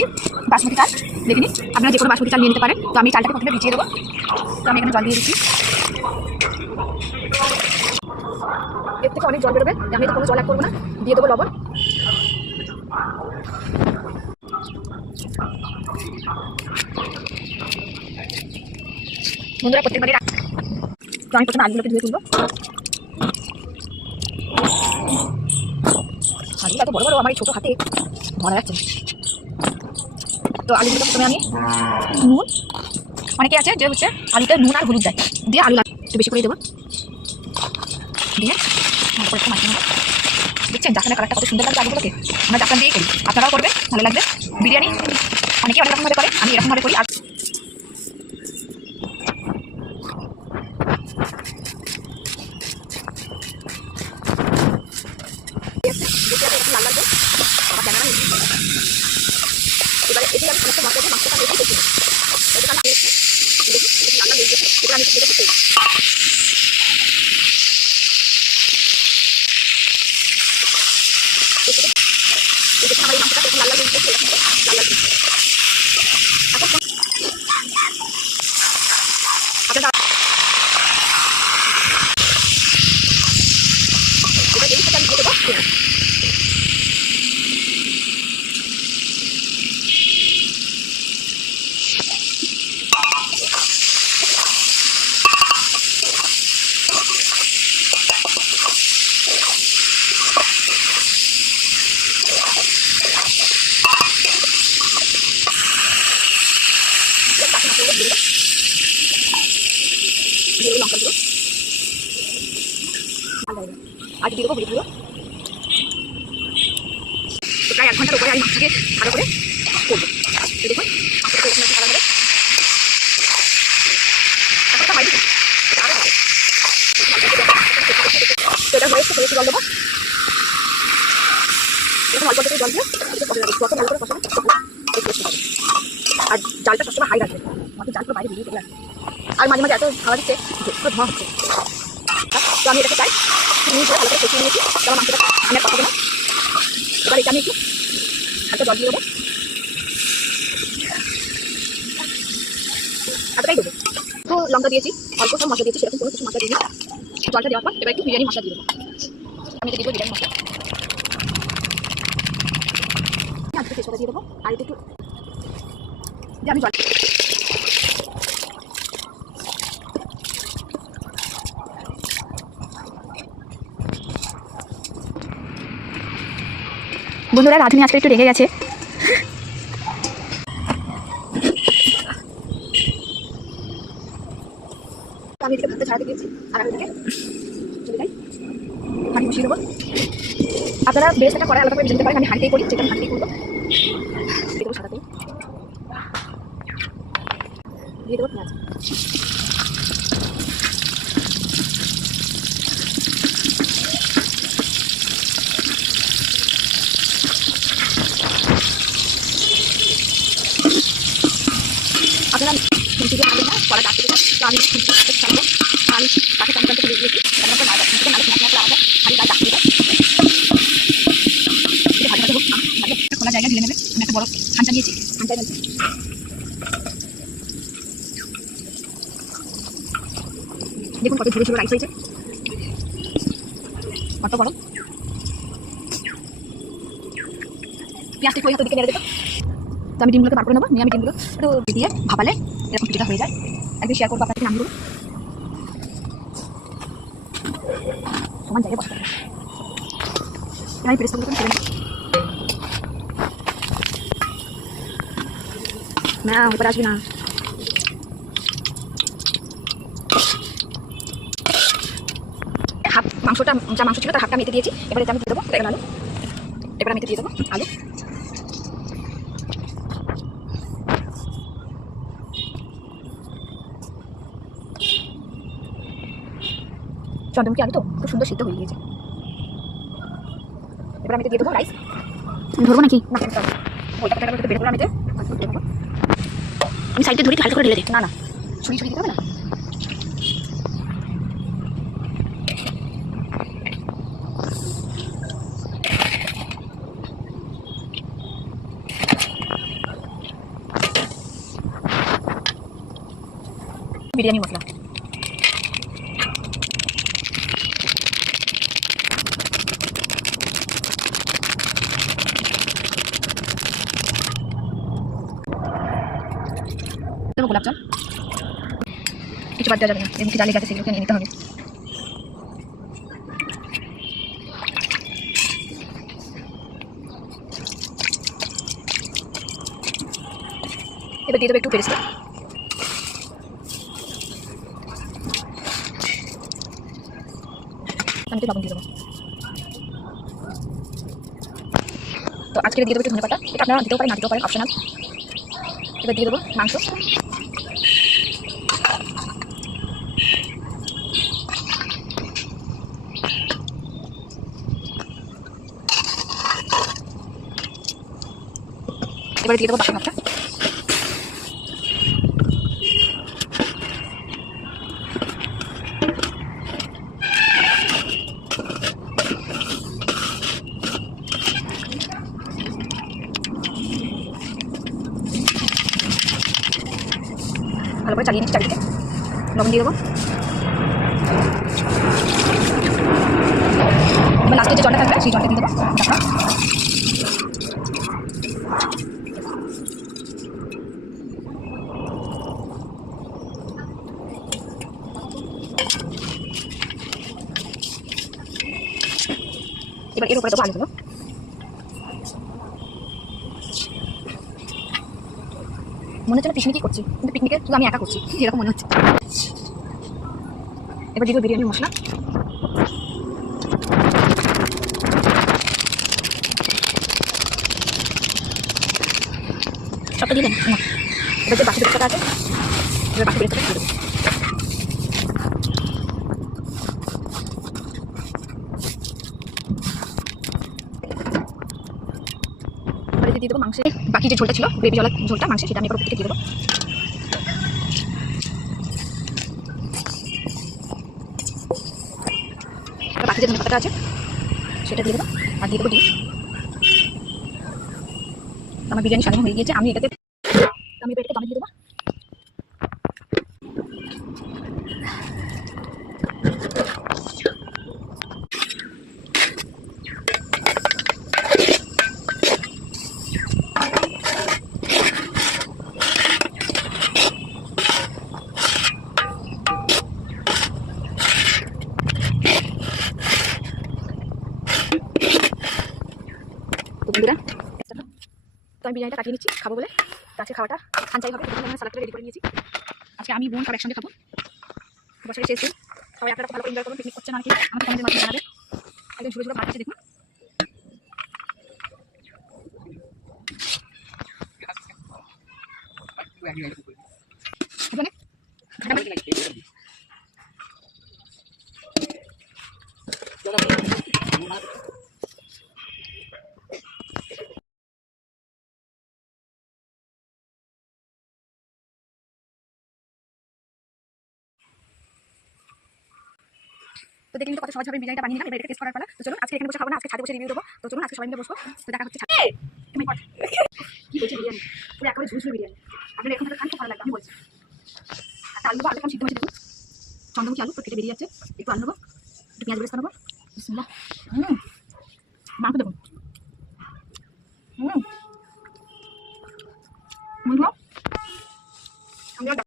বাসমতি চাল দেখে নিন, আপনারা যে কোনো বাসমতি চাল নিয়ে নিতে পারেন। তো আমি চালটাকে প্রথমে ভিজিয়ে দেবো। তো আমি এখানে জল দিয়ে দিচ্ছি, এর থেকে অনেক জল বেরোবে। আমি তো কোনো জল অ্যাড করবো না, দিয়ে দেবো লবণ। বন্ধুরা প্রত্যেকবারই তো আমি প্রথমে আলুগুলোকে ধুয়ে তুলবো। আলুটা তো বড় বড়, আমার এই ছোটো হাতে ধরা যাচ্ছে। তো আলুগুলো প্রথমে আমি নুন, অনেকে আছে যে হচ্ছে আলুতে নুন আর হলুদ দেয়, দিয়ে আলু একটু বেশি করে দেবো, দিয়ে তারপর একটু মাখিয়ে নেবো। দেখছেন জাফরানের কালারটা কত সুন্দর লাগছে আলুগুলোকে। আমরা জাফরান দিয়েই করি, আপনারাও করবেন, ভালো লাগবে। বিরিয়ানি অনেকেই অনেক রকমভাবে করে, আমি এরকমভাবে করি। আর লাল লাগবে আমার ক্যামেরা, এবারে এটি আমি সমস্ত মশলাকে মাছটা দিয়ে করছি। লাল লাল হয়ে গেছে, এবার আমি এটা করতে আমার এই মাছটা লাল লাল হয়ে গেছে, লাল লাল। এখন আপনারা এবার এই সাথে আমি দিয়ে দেবো পেঁয়াজ। লঙ্কা গুঁড়ো আর দিয়ে দেবো হলুদ গুঁড়ো। তো প্রায় 1 ঘন্টার উপরে আমি মাছটাকে ভালো করে করবো। দেখুন মাছটাকে এরকম ভালো করে একটা হয় আরও হবে। সেটা হয়ে এসে জল দেবো, এরকম অল্প থেকে জল দিয়ে যত ভালো করে কষাবো টেস্ট হবে। আর জালটা সবসময় হাই রাখবে, আমাকে জাল পুরো বাইরে বেরিয়ে চলে আসবে। আর মাঝে মাঝে এত হাওয়া দিচ্ছে পুরো ধোঁয়া হচ্ছে। তো আমি এটাকে চাই মিনিট ধরে ভালো করে কষিয়ে নিয়েছি। তারপর মাছটা আমি আর কষাবো না। এবার এটা আমি একটু হালকা জল দিয়ে দেবো, এতটাই দেবো। তো লঙ্কা দিয়েছি, অল্প সব মশলা দিয়েছি, সেরকম কোনো কিছু মশলা দিইনি। জলটা দেওয়ার পর এবার একটু বিরিয়ানি মশলা দিয়ে দেবো। আমি এটা দিয়ে দেবো বিরিয়ানি মশলা, আজকে তেজপাতা দিয়ে দেবো। আর একটু যে আমি জল বন্ধুরা রাঁধুনি আজকে একটু রেগে গেছে। আমি এদিকে ভাতটা ছাড়াতে দিয়েছি, আর আমি এদিকে চলে যাই পানি বসিয়ে দেবো। আপনারা বেরেস্তাটা করায় আলাদা করে যেতে পারেন, আমি হাঁড়িতেই করি, যেটা হাঁড়িতেই করবো। দিয়ে দেবো সাদাতেই, দিয়ে দেবো পেঁয়াজ। আপনারা খুঁটি দিয়ে ভাবেন না কড়া ডাকতে দেবেন। তো আমি খুঁটি ছাড়বো, আমি তাকে টানতে টানতে দিয়ে দিয়েছি। তারপর মাছ খুঁটিতে নালে খুঁটি আলাদা আমি গায়ে ডাকতে দেবো। ভালো ভালো হোক, একটা খোলা জায়গা ঢেলে নেবে। আমি একটা বড় খানটা নিয়েছি, খানটায় ঢেলছি। দেখুন কত ঝুড়ো ঝুড়ো রাইস হয়েছে, কত বড়। পেঁয়াজটা খই হাতে দিকে নেড়ে দেবো। তো আমি ডিমগুলোকে বার করে নেবো, নিয়ে আমি ডিমগুলো একটু দিয়ে ভাপালে এরকম কিছুটা হয়ে যায়। একদিন শেয়ার করবো আপনাদের নামগুলো। সমান জায়গায় বসাতে হবে, আমি পেরেস্তাগুলো করে নেব না, উপরে আসবি না। হাফ মাংসটা যা মাংস ছিল তার হাফটা মেতে দিয়েছি। এবার এটা আমি দিয়ে দেবো আলু, এবার আমি দিয়ে দেবো আলু। চন্দ্রমুখী আলু তো খুব সুন্দর সিদ্ধ হয়ে গিয়েছে। এবার আমি দিয়ে দেবো রাইস। ধরবো নাকি না, ওইটা বের করে আমি সাইডে ধরে হালকা করে ঢেলে দিই। না না ছুরি ছুরি দিতে হবে না। বিরিয়ানি মশলা। দেবো গোলাপ জল, কিছু বাদ দেওয়া যাবে না, এর মুখে যা লেগে আছে সেগুলোকে নিয়ে নিতে হবে। এবার দিয়ে দেবো একটু পেরেস্তা, আমি তো লবণ দিয়ে দেবো। তো আজকে দিয়ে দেবো একটু ধনেপাতা, এটা আপনারা দিতেও পারেন না দিতেও পারেন, অপশনাল। এবার দিয়ে দেবো মাংস, এবারে দিয়ে দেবো বাকি ভাতটা। ভালো করে চালিয়ে নিচ্ছি চারিদিকে, লবণ দিয়ে দেবো। এবার লাস্টে যে জলটা থাকবে সেই জলটা দিয়ে দেবো। এবার এর উপরে দেবো আলুগুলো, মনে হচ্ছে না পিকনিকই করছি, কিন্তু পিকনিকে শুধু আমি একা করছি এরকম মনে হচ্ছে। এবার দিয়ে দেবো বিরিয়ানি মশলা, সবটা দিলেন না। এবার যে বাকি বেরেস্তাটা আছে, এবার বাকি বেরেস্তাটা দিয়ে দেবো। এবারে দিয়ে দেবো মাংসের বাকি যে ঝোলটা ছিল, গ্রেভি জলের ঝোলটা মাংসের, সেটা আমি এবার থেকে দিয়ে দেবো। এবার বাকি যে ধনেপাতাটা আছে সেটা দিয়ে দেবো, আর দিয়ে দেবো ডিম। আমার বিরিয়ানি সাজানো হয়ে গিয়েছে, আমি এটাকে দমে দিয়ে দেবো। তো বন্ধুরা, তো আমি বিরিয়ানিটা কাটিয়ে নিচ্ছি খাবো বলে। আজকে খাওয়াটা খানচাই হবে, সালাদটা রেডি করে নিয়েছি। আজকে আমি বোন সব একসঙ্গে খাবো, বছরে শেষ দিন। সবাই আপনারা ভালো এনজয় করবেন, পিকনিক করছেন অনেকে, আমাকে কমেন্টের মাধ্যমে জানাবেন। একদম ঝুড়ো ঝুড়ো ভাত আছে দেখুন। তো দেখলেন তো কত সহজভাবে বিরিয়ানিটা বানিয়ে নিলাম। এবার এটা টেস্ট করার পালা। তো চলুন, আজকে এখানে বসে খাবো না, আজকে ছাদে বসে রিভিউ দেবো। তো চলুন আজকে সবাই মিলে বসবো। তো দেখা হচ্ছে ছাদে। কি বলছে বিরিয়ানি পুরো একেবারে ঝুরঝুরে বিরিয়ানি, আপনার এখন খান খুব ভালো লাগবে আমি বলছি। আর আলু আলু সিদ্ধ হয়েছে দেখুন, চন্দ্রমুখী আলু কেটে বেরিয়ে যাচ্ছে। একটু আলু নেবো, একটু পেঁয়াজ বেরেস্তা নেবো। বিসমিল্লাহ। মাংস দেখুন, বন্ধুরা